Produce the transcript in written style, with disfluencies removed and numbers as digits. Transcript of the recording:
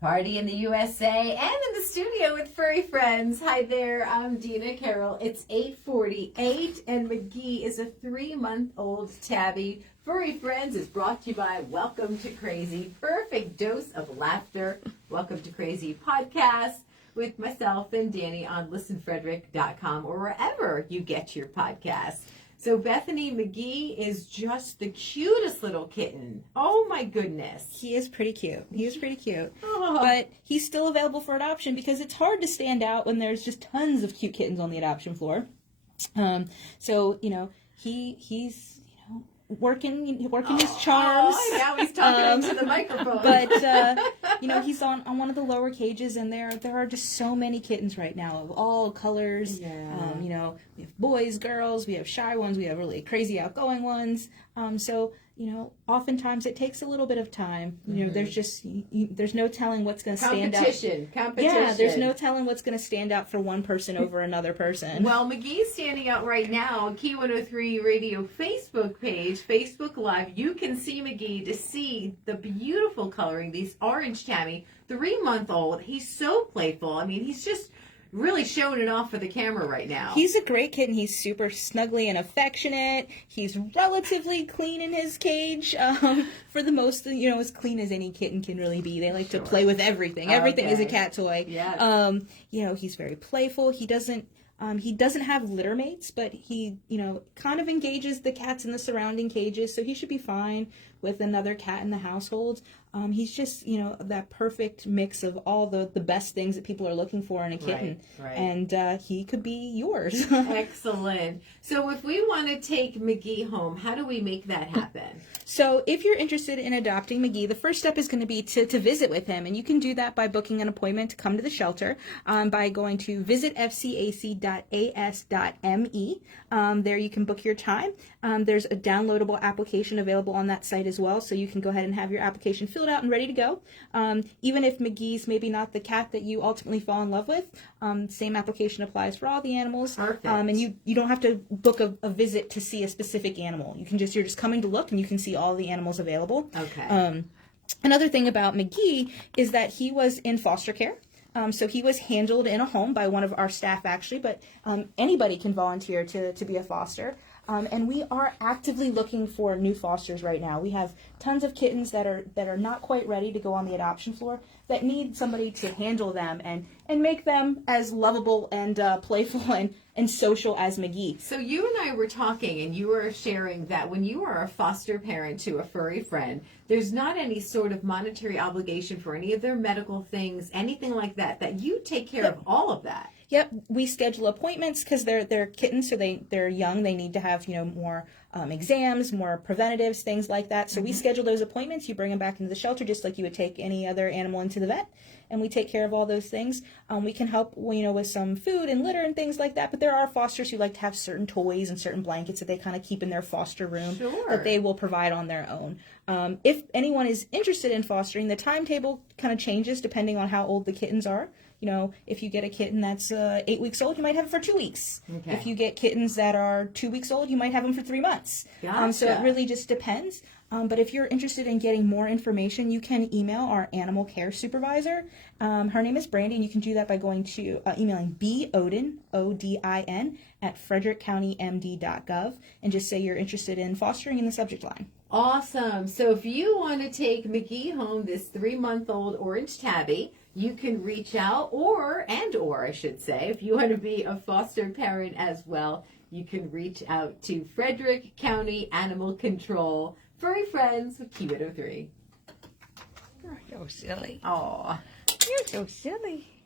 Party in the USA and in the studio with Furry Friends. Hi there, I'm Dina Carole. It's 8:48 and McGee is a 3-month-old tabby. Furry Friends is brought to you by Welcome to Crazy. Perfect dose of laughter. Welcome to Crazy podcast with myself and Danny on listenfrederick.com or wherever you get your podcasts. So Bethany McGee is just the cutest little kitten. Oh my goodness. He is pretty cute. Oh. But he's still available for adoption because it's hard to stand out when there's just tons of cute kittens on the adoption floor. So, he's working his charms. Oh, now he's talking into the microphone. But he's on one of the lower cages, and there are just so many kittens right now of all colors. Yeah. We have boys, girls, we have shy ones, we have really crazy outgoing ones. So oftentimes it takes a little bit of time. There's just there's no telling what's going to stand out. Competition. Yeah, there's no telling what's going to stand out for one person over another person. Well, McGee's standing out right now on Key 103 Radio Facebook page, Facebook Live. You can see McGee to see the beautiful coloring, these orange tabby, 3-month-old. He's so playful. I mean, he's just really showing it off for the camera right now. He's a great kitten. He's super snuggly and affectionate. He's relatively clean in his cage. For the most, as clean as any kitten can really be. They like to play with everything. Everything is a cat toy. Yes. He's very playful. He doesn't have litter mates, but he, kind of engages the cats in the surrounding cages, so he should be fine with another cat in the household. He's just, that perfect mix of all the best things that people are looking for in a kitten. Right. And he could be yours. Excellent. So if we want to take McGee home, how do we make that happen? So if you're interested in adopting McGee, the first step is going to be to visit with him. And you can do that by booking an appointment to come to the shelter by going to visitfcac.as.me. There you can book your time. There's a downloadable application available on that site as well, so you can go ahead and have your application filled out and ready to go. Even if McGee's maybe not the cat that you ultimately fall in love with, same application applies for all the animals. Perfect. And you don't have to book a visit to see a specific animal. You're just coming to look, and you can see all the animals available. Okay. Another thing about McGee is that he was in foster care. So he was handled in a home by one of our staff, actually, but anybody can volunteer to be a foster. And we are actively looking for new fosters right now. We have tons of kittens that are not quite ready to go on the adoption floor that need somebody to handle them and make them as lovable and playful and social as McGee. So you and I were talking, and you were sharing that when you are a foster parent to a furry friend, there's not any sort of monetary obligation for any of their medical things, anything like that, that you take care of all of that. Yep, we schedule appointments because they're kittens, so they're young. They need to have more exams, more preventatives, things like that. So we schedule those appointments. You bring them back into the shelter just like you would take any other animal into the vet, and we take care of all those things. We can help with some food and litter and things like that. But there are fosters who like to have certain toys and certain blankets that they kind of keep in their foster room that they will provide on their own. If anyone is interested in fostering, the timetable kind of changes depending on how old the kittens are. If you get a kitten that's 8 weeks old, you might have it for 2 weeks. Okay. If you get kittens that are 2 weeks old, you might have them for 3 months. Gotcha. So it really just depends. But if you're interested in getting more information, you can email our animal care supervisor. Her name is Brandy, and you can do that by going to emailing bodin, ODIN, at frederickcountymd.gov, and just say you're interested in fostering in the subject line. Awesome. So if you want to take McGee home, this 3-month-old orange tabby, you can reach out, or I should say, if you want to be a foster parent as well, you can reach out to Frederick County Animal Control, Furry Friends with Key 103. You're so silly. Aw. You're so silly.